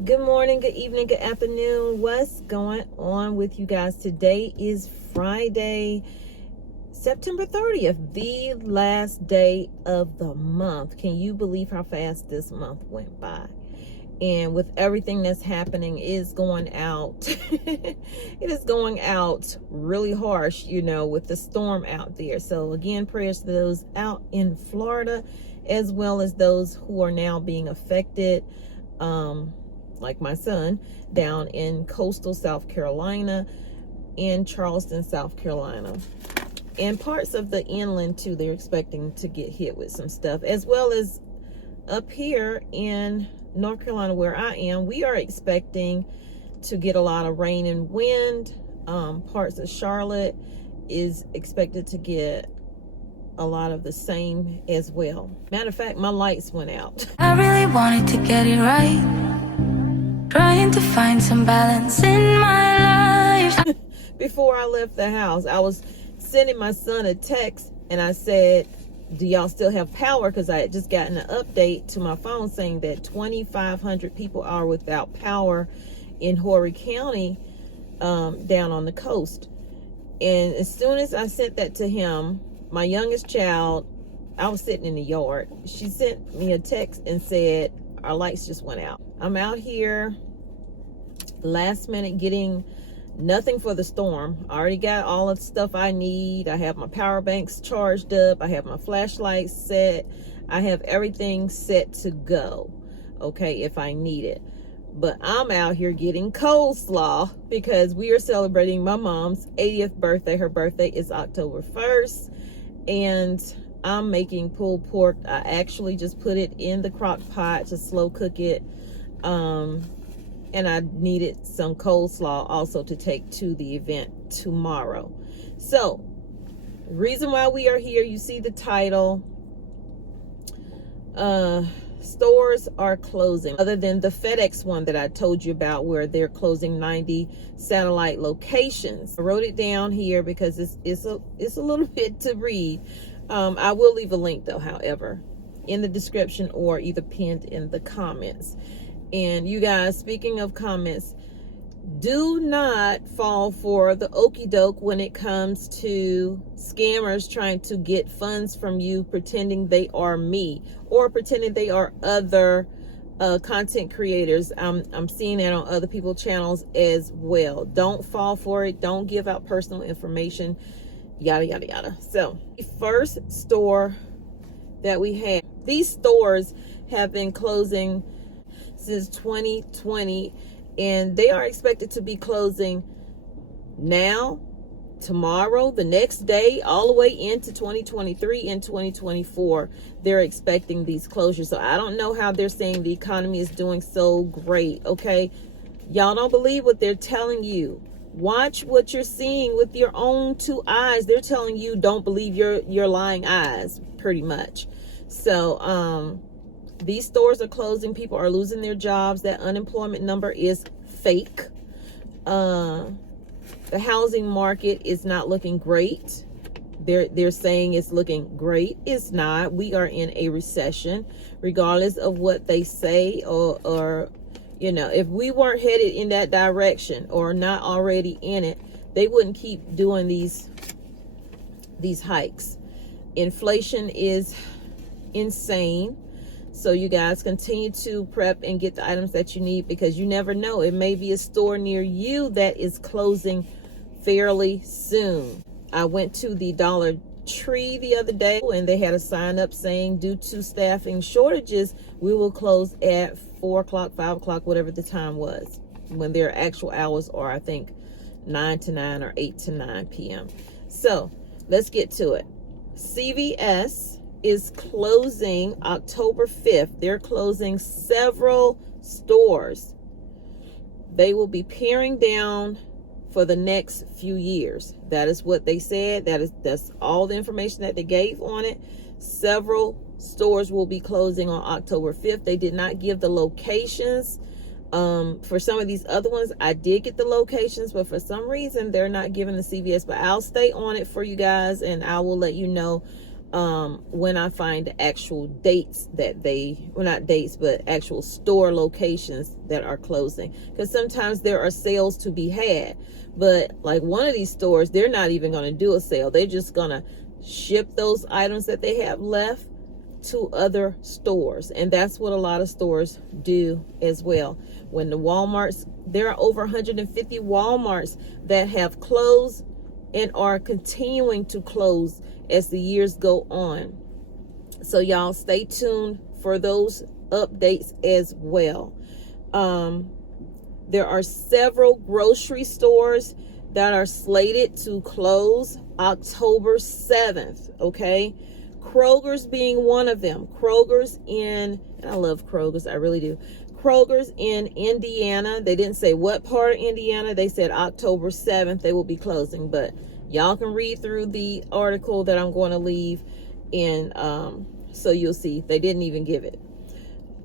Good morning, good evening, good afternoon. What's going on with you guys? Today is Friday, September 30th, the last day of the month. Can you believe how fast this month went by? And with everything that's happening, it is going out. It is going out really harsh, with the storm out there. So again, prayers to those out in Florida, as well as those who are now being affected. Like my son down in coastal South Carolina, in Charleston, South Carolina, and parts of the inland too. They're expecting to get hit with some stuff, as well as up here in North Carolina where I am. We are expecting to get a lot of rain and wind. Parts of Charlotte is expected to get a lot of the same as well. Matter of fact, my lights went out. I really wanted to get it right, trying to find some balance in my life. Before I left the house, I was sending my son a text and I said, do y'all still have power? Because I had just gotten an update to my phone saying that 2,500 people are without power in Hickory County, down on the coast. And as soon as I sent that to him, my youngest child, I was sitting in the yard, she sent me a text and said, our lights just went out. I'm out here last minute getting nothing for the storm. I already got all of the stuff I need. I have my power banks charged up. I have my flashlights set. I have everything set to go, okay, if I need it. But I'm out here getting coleslaw because we are celebrating my mom's 80th birthday. Her birthday is October 1st. And I'm making pulled pork. I actually just put it in the crock pot to slow cook it. And I needed some coleslaw also to take to the event tomorrow. So, reason why we are here, you see the title. Stores are closing, other than the FedEx one that I told you about, where they're closing 90 satellite locations. I wrote it down here because it's a little bit to read. I will leave a link though, however, in the description or either pinned in the comments. And you guys, speaking of comments, do not fall for the okie doke when it comes to scammers trying to get funds from you, pretending they are me or pretending they are other content creators. I'm seeing that on other people's channels as well. Don't fall for it. Don't give out personal information, yada, yada, yada. So the first store that we have, these stores have been closing since 2020, and they are expected to be closing now, tomorrow, the next day, all the way into 2023 and 2024. They're expecting these closures. So I don't know how they're saying the economy is doing so great. Okay, y'all don't believe what they're telling you. Watch what you're seeing with your own two eyes. They're telling you don't believe your lying eyes, pretty much. So these stores are closing. People are losing their jobs. That unemployment number is fake. The housing market is not looking great. They're saying it's looking great. It's not. We are in a recession, regardless of what they say, or if we weren't headed in that direction or not already in it, they wouldn't keep doing these hikes. Inflation is insane. So you guys continue to prep and get the items that you need, because you never know. It may be a store near you that is closing fairly soon. I went to the Dollar Tree the other day and they had a sign up saying, due to staffing shortages, we will close at 4 o'clock, 5 o'clock, whatever the time was, when their actual hours are, I think, 9 to 9 or 8 to 9 p.m. So let's get to it. CVS is closing October 5th. They're closing several stores. They will be paring down for the next few years. That is what they said. That's all the information that they gave on it. Several stores will be closing on October 5th. They did not give the locations. For some of these other ones, I did get the locations, but for some reason they're not giving the CVS. But I'll stay on it for you guys, and I will let you know when I find the actual dates that they, well, not dates, but actual store locations that are closing. Because sometimes there are sales to be had, but like one of these stores, they're not even going to do a sale. They're just going to ship those items that they have left to other stores. And that's what a lot of stores do as well. When the Walmarts, there are over 150 Walmarts that have closed and are continuing to close as the years go on. So y'all stay tuned for those updates as well. There are several grocery stores that are slated to close October 7th, okay? Kroger's being one of them. Kroger's in, and I love Kroger's, I really do. Kroger's in Indiana. They didn't say what part of Indiana. They said October 7th they will be closing, but y'all can read through the article that I'm going to leave in, so you'll see. They didn't even give it.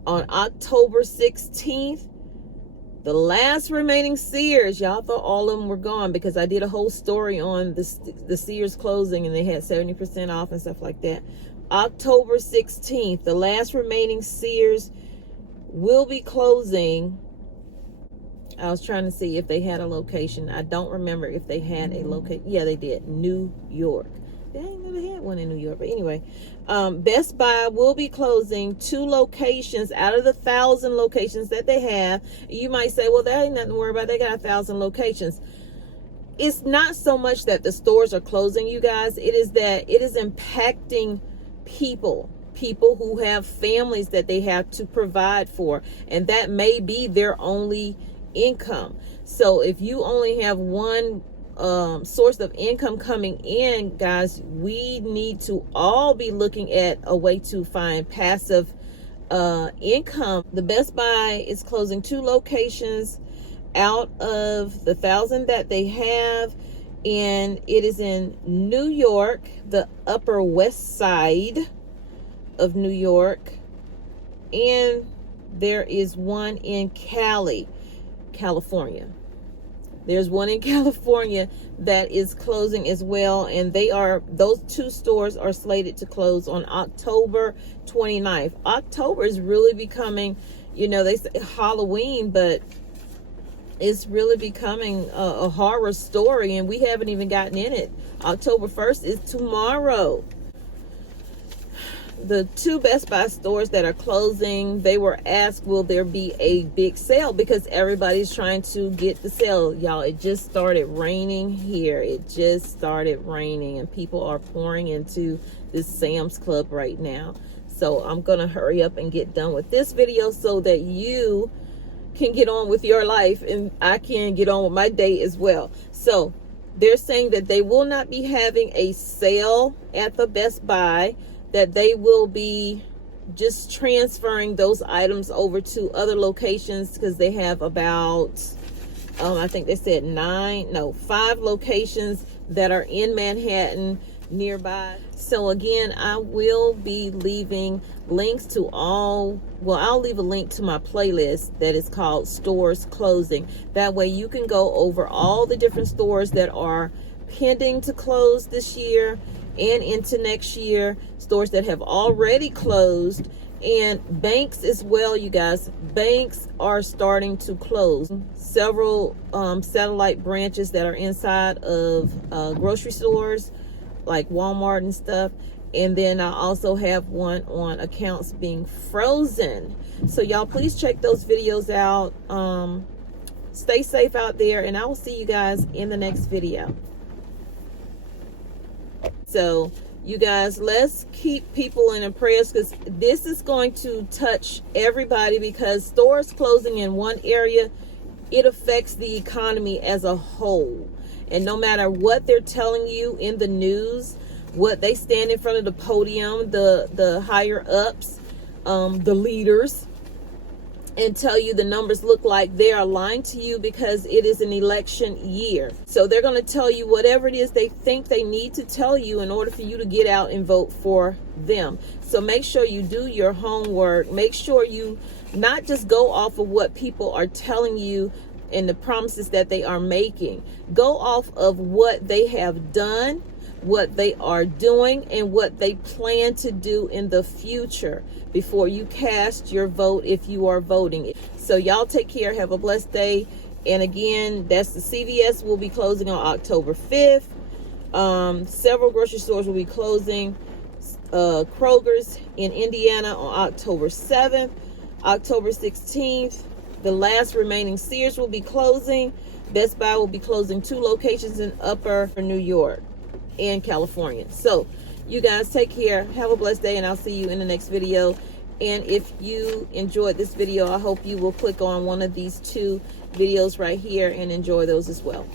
On October 16th, the last remaining Sears, y'all thought all of them were gone because I did a whole story on the Sears closing and they had 70% off and stuff like that. October 16th, the last remaining Sears will be closing. I was trying to see if they had a location. I don't remember if they had a location. Yeah, they did. New York. They ain't never had one in New York. But anyway, Best Buy will be closing 2 locations out of the 1,000 locations that they have. You might say, well, that ain't nothing to worry about. They got 1,000 locations. It's not so much that the stores are closing, you guys. It is that it is impacting people who have families that they have to provide for. And that may be their only income. So if you only have one source of income coming in, guys, we need to all be looking at a way to find passive income. The Best Buy is closing 2 locations out of the 1,000 that they have, and it is in New York, the Upper West Side of New York, and there is one in California. There's one in California that is closing as well, and those 2 stores are slated to close on October 29th. October is really becoming, they say Halloween, but it's really becoming a horror story, and we haven't even gotten in it. October 1st is tomorrow. The 2 Best Buy stores that are closing, they were asked, will there be a big sale? Because everybody's trying to get the sale. Y'all, it just started raining here. It just started raining, and people are pouring into this Sam's Club right now. So I'm going to hurry up and get done with this video so that you can get on with your life and I can get on with my day as well. So they're saying that they will not be having a sale at the Best Buy, that they will be just transferring those items over to other locations, because they have about, I think they said 5 locations that are in Manhattan nearby. So again, I will be leaving links to I'll leave a link to my playlist that is called Stores Closing. That way you can go over all the different stores that are pending to close this year and into next year, stores that have already closed, and banks as well, you guys. Banks are starting to close. Several satellite branches that are inside of grocery stores like Walmart and stuff. And then I also have one on accounts being frozen. So y'all, please check those videos out. Stay safe out there, and I will see you guys in the next video. So you guys, let's keep people in prayers, because this is going to touch everybody, because stores closing in one area, it affects the economy as a whole. And no matter what they're telling you in the news, what they stand in front of the podium, the higher ups, the leaders, and tell you the numbers look like, they are lying to you, because it is an election year. So they're going to tell you whatever it is they think they need to tell you in order for you to get out and vote for them. So make sure you do your homework. Make sure you not just go off of what people are telling you and the promises that they are making. Go off of what they have done, what they are doing and what they plan to do in the future before you cast your vote if you are voting. So y'all take care. Have a blessed day. And again, that's the CVS will be closing on October 5th. Several grocery stores will be closing. Kroger's in Indiana on October 7th. October 16th, the last remaining Sears will be closing. Best Buy will be closing 2 locations in Upper New York and California. So you guys take care. Have a blessed day, and I'll see you in the next video. And if you enjoyed this video, I hope you will click on one of these 2 videos right here and enjoy those as well.